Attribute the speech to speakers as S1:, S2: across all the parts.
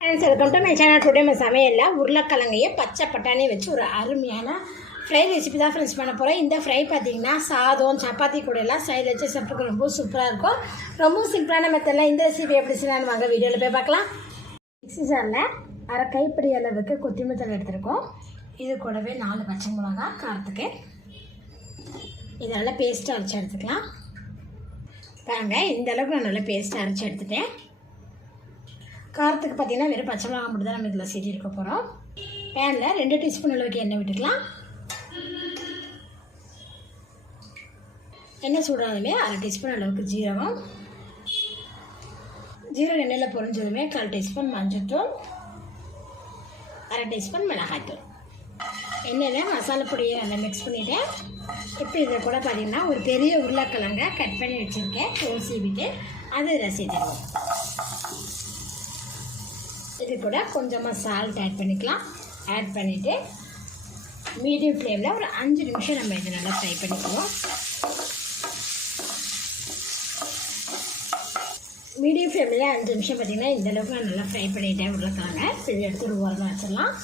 S1: Friends welcome to my channel today நம்ம சமையலில் உருளைக்கிழங்கையை பச்சை பட்டாணி வச்சு ஒரு அருமையான ஃப்ரை ரெசிபி தான் ஃப்ரெண்ட்ஸ் பண்ண போகிறோம் இந்த ஃப்ரை பார்த்தீங்கன்னா சாதம் சப்பாத்தி கூட எல்லாம் சைடில் வச்சு சாப்பிட்றதுக்கு ரொம்ப சூப்பராக இருக்கும். ரொம்ப சிம்பிளான மெத்தடில் இந்த ரெசிபி எப்படி செய்யலாம்னு வாங்க வீடியோவில் போய் பார்க்கலாம். மிக்ஸி ஜாரில் அரை கைப்பிடி அளவுக்கு கொத்தமல்லி எடுத்துருக்கோம் எடுத்திருக்கோம். இது கூடவே நாலு பச்சை மிளகா காரத்துக்கு. இதெல்லாம் பேஸ்ட்டு அரைச்சி எடுத்துக்கலாம். பாருங்கள் இந்த அளவுக்கு நான் நல்லா பேஸ்ட்டு அரைச்சி எடுத்துட்டேன். காரத்துக்கு பார்த்தீங்கன்னா வெறும் பச்சை மிளகா மட்டும் தான் நம்ம இதில் சீட்டி போகிறோம் பேனில் ரெண்டு டீஸ்பூன் அளவுக்கு எண்ணெய் விட்டுக்கலாம். எண்ணெய் சூடானதுமே அரை டீஸ்பூன் அளவுக்கு ஜீரகம். ஜீரகம் எண்ணெயில் பொரிஞ்சதுமே கால் டீஸ்பூன் மஞ்சள்தூள் அரை டீஸ்பூன் மிளகாய்த்தூள். எண்ணெயில் மசாலா பொடியை நல்லா மிக்ஸ் பண்ணிவிட்டேன் இப்போ இதை கூட பார்த்தீங்கன்னா ஒரு பெரிய உருளைக்கிழங்க கட் பண்ணி வச்சுருக்கேன். தோல் சீவிட்டு அது இதில் இது கூட கொஞ்சமாக சால்ட் ஆட் பண்ணிக்கலாம். ஆட் பண்ணிவிட்டு மீடியம் ஃப்ளேமில் ஒரு அஞ்சு நிமிஷம் நம்ம இதை நல்லா ஃப்ரை பண்ணிக்குவோம். மீடியம் ஃப்ளேமில் அஞ்சு நிமிஷம் பார்த்திங்கன்னா இந்த அளவுக்கு நான் நல்லா ஃப்ரை பண்ணிட்டேன் உருளைக்கிழங்க. இது எடுத்து ஒரு உரம் வச்சிடலாம்.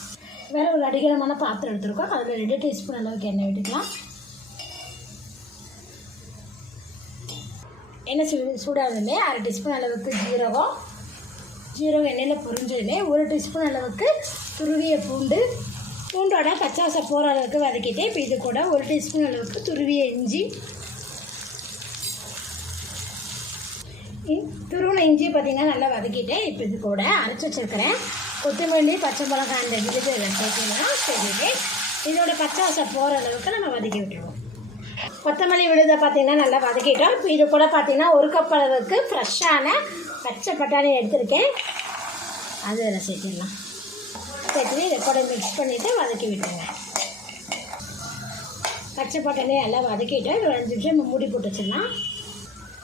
S1: வேறு ஒரு அடிகரமான பாத்திரம் எடுத்துருக்கோம். அதில் ரெண்டு டீஸ்பூன் அளவுக்கு எண்ணெய் விட்டுக்கலாம். எண்ணெய் சூடு சூடானதுமே அரை டீஸ்பூன் அளவுக்கு ஜீரகம் ஜீரகம் எண்ணெயில் பொரிஞ்சதுமே ஒரு டீஸ்பூன் அளவுக்கு துருவிய பூண்டு பூண்டோட பச்சாசை போகிற அளவுக்கு வதக்கிட்டு இப்போ இது கூட ஒரு டீஸ்பூன் அளவுக்கு துருவிய இஞ்சி. துருவின இஞ்சி பார்த்திங்கன்னா நல்லா வதக்கிட்டேன் இப்போ இது கூட அரைச்சி வச்சுருக்கிறேன். கொத்தமல்லி பச்சை மிளகா அந்த விழுது சேர்த்துக்கலாம் சேர்த்துட்டு இதோட பச்சாசை போகிற அளவுக்கு நம்ம வதக்கி விட்டுருவோம். கொத்தமல்லி விழுதை பார்த்தீங்கன்னா நல்லா வதக்கிட்டோம். இப்போ இது கூட பார்த்திங்கன்னா ஒரு கப் அளவுக்கு ஃப்ரெஷ்ஷான பச்சை பட்டாணி எடுத்திருக்கேன். அது அதில் சேர்த்திடலாம். சேர்த்துட்டு இதை கூட மிக்ஸ் பண்ணிவிட்டு வதக்கி விட்டுருங்க. பச்சை பட்டாணி எல்லாம் வதக்கிட்டு ஒரு அஞ்சு நிமிஷம் மூடி போட்டு வச்சிடலாம்.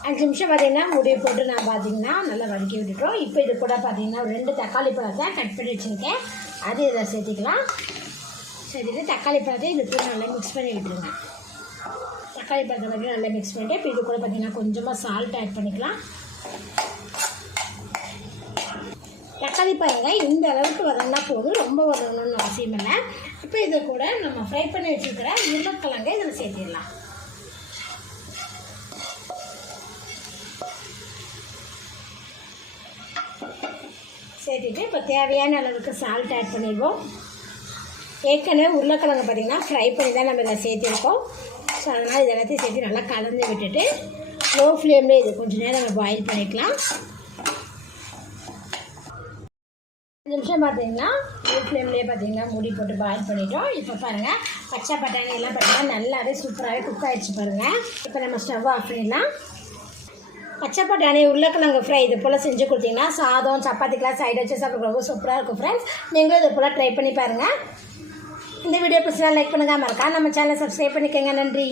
S1: அஞ்சு நிமிஷம் பார்த்தீங்கன்னா முடி போட்டு நான் பார்த்தீங்கன்னா நல்லா வதக்கி விட்டுட்டோம். இப்போ இது கூட பார்த்தீங்கன்னா ஒரு ரெண்டு தக்காளி பழத்தை கட் பண்ணி வச்சுருக்கேன். அது இதில் சேர்த்திக்கலாம். சேர்த்துட்டு தக்காளி பழத்தை இது கூட நல்லா மிக்ஸ் பண்ணி விட்டுருங்க. தக்காளி பழத்தை மட்டும் நல்லா மிக்ஸ் பண்ணிட்டு இப்போ இது கூட பார்த்தீங்கன்னா கொஞ்சமாக சால்ட் ஆட் பண்ணிக்கலாம். தக்காளி பாருங்க இந்த அளவுக்கு வதங்கினா போதும் ரொம்ப வதங்கணும்னு அவசியம் இல்லை. இப்போ இதை கூட நம்ம ஃப்ரை பண்ணி வச்சுருக்கிற உருளைக்கிழங்கை இதில் சேர்த்திடலாம். சேர்த்துட்டு இப்போ தேவையான அளவுக்கு சால்ட் ஆட் பண்ணிடுவோம். ஏற்கனவே உருளைக்கிழங்கு பார்த்திங்கன்னா ஃப்ரை பண்ணி தான் நம்ம இதில் சேர்த்திருக்கோம். ஸோ அதனால் இது எல்லாத்தையும் சேர்த்து நல்லா கலந்து விட்டுட்டு லோ ஃப்ளேம்லேயே இது கொஞ்சம் நேரம் நம்ம பாயில் பண்ணிக்கலாம். அஞ்சு நிமிஷம் பார்த்தீங்கன்னா லோ ஃப்ளேம்லேயே பார்த்தீங்கன்னா மூடி போட்டு பாயில் பண்ணிட்டோம். இப்போ பாருங்கள் பச்சை பட்டாணி எல்லாம் பார்த்தீங்கன்னா நல்லாவே சூப்பராகவே குக் ஆகிடுச்சு பாருங்கள் இப்போ நம்ம ஸ்டவ் ஆஃப் பண்ணிடலாம். பச்சை பட்டாணி உருளைக்கிழங்கு ஃப்ரை இது போல் செஞ்சு கொடுத்தீங்கன்னா சாதம் சப்பாத்திக்கெலாம் சைடு வச்சு சாப்பிட ரொம்ப சூப்பராக இருக்கும் ஃப்ரெண்ட்ஸ் நீங்களும் இது போல் ட்ரை பண்ணி பாருங்கள் இந்த வீடியோ பிடிச்சா லைக் பண்ணுங்கள் மறக்காம நம்ம சேனலை சப்ஸ்கிரைப் பண்ணிக்கோங்க. நன்றி.